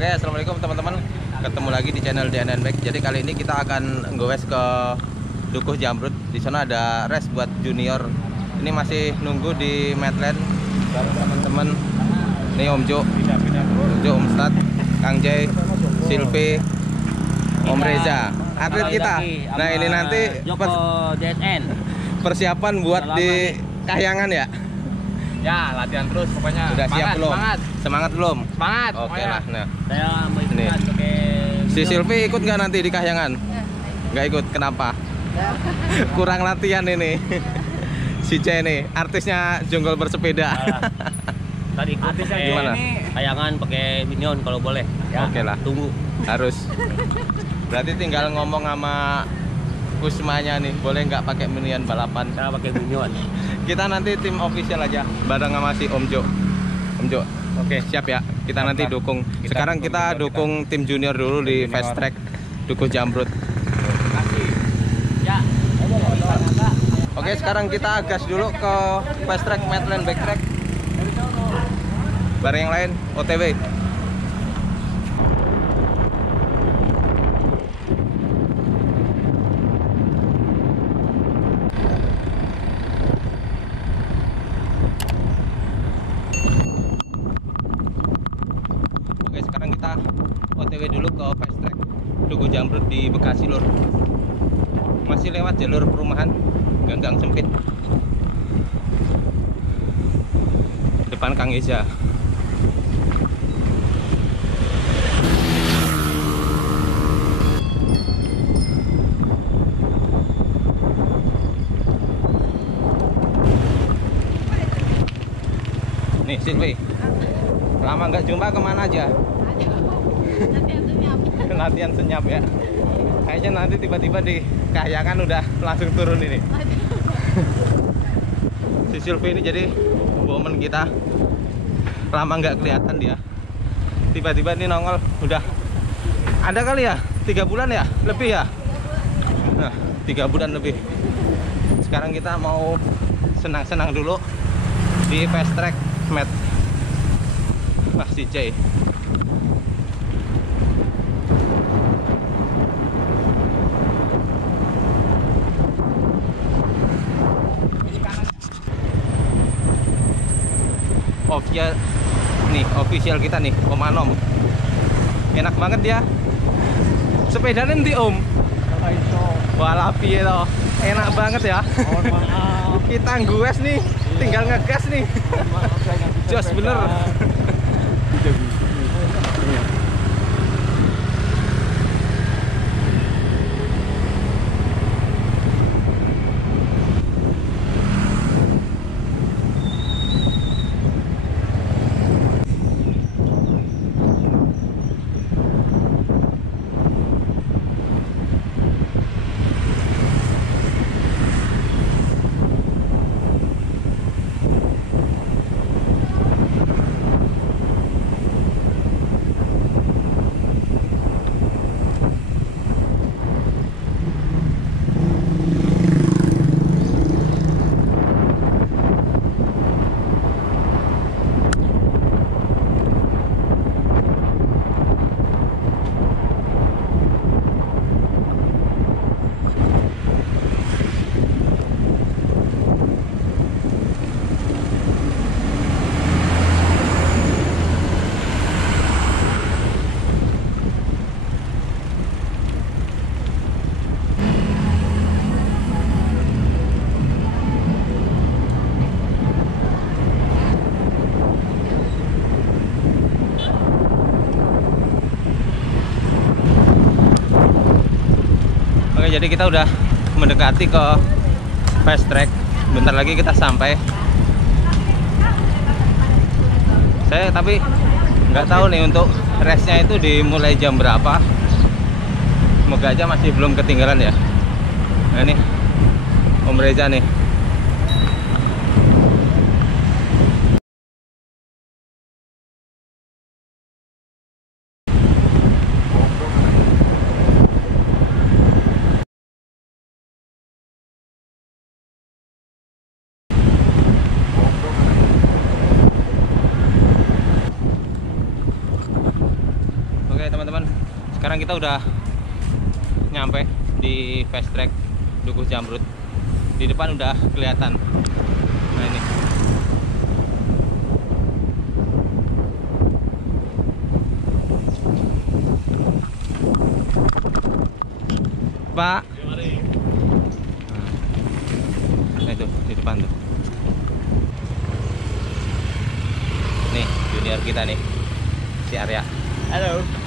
Oke, assalamualaikum teman-teman. Ketemu lagi di channel DNN Bike. Jadi kali ini kita akan ngewes ke Dukuh Jamrut. Di sana ada race buat junior. Ini masih nunggu di Medland bareng teman-teman. Ini Om Jo, Om Stad, Kang Jay, Silvi, Om Reza, atlet kita. Nah ini nanti persiapan buat di Kahyangan ya. Ya, latihan terus pokoknya. Udah siap belum? Semangat belum? Semangat. Oke lah. Nah, Saya mau ini. pakai Si Silvi ikut nggak nanti di Kahyangan? Nggak ikut. Kenapa? Kurang latihan ini. Si C nih, artisnya Jonggol Bersepeda. Tadi ikut Gimana? Kahyangan pakai minion kalau boleh. Ya, Oke lah. Tunggu. Harus. Berarti tinggal ngomong sama Usmanya nih, boleh nggak pakai minion balapan? Saya pakai minion. Kita nanti tim official aja bareng sama si Om Jo. Om Jo. Oke, siap ya. Kita nanti dukung. Sekarang kita dukung tim junior dulu di fast track Dukuh Jamrut. Ya. Oke, sekarang kita gas dulu ke fast track Medland back track. Bareng yang lain OTW. Oke, sekarang kita OTW dulu ke fast track Dukuh Jamrut di Bekasi Lur. Masih lewat jalur perumahan, gang sempit. Depan Kang Eza. Nih Silvi, lama nggak jumpa, kemana aja? Latihan senyap ya. Kayaknya nanti tiba-tiba di Kahyangan udah langsung turun ini. Si Silvi ini jadi woman kita. Lama nggak kelihatan dia. Tiba-tiba ini nongol, udah ada kali ya 3 bulan ya, lebih ya. Nah, 3 bulan lebih. Sekarang kita mau senang-senang dulu di fast track Med. Wah, si C. Official kita nih, Om Anom. Enak banget dia. Sepedanya nanti Om. Walapi itu. Enak banget ya. Kita nggues nih, tinggal ngegas nih. Jos bener. Jadi kita udah mendekati ke fast track. Bentar lagi kita sampai. Saya tapi nggak tahu nih untuk race-nya itu dimulai jam berapa. Semoga aja masih belum ketinggalan ya. Nah ini Om Reza nih. sekarang kita udah nyampe di fast track Dukuh Jamrut. Di depan udah kelihatan. Nah ini. Pak. Nah itu di depan tuh. Nih junior kita nih, si Arya. Halo.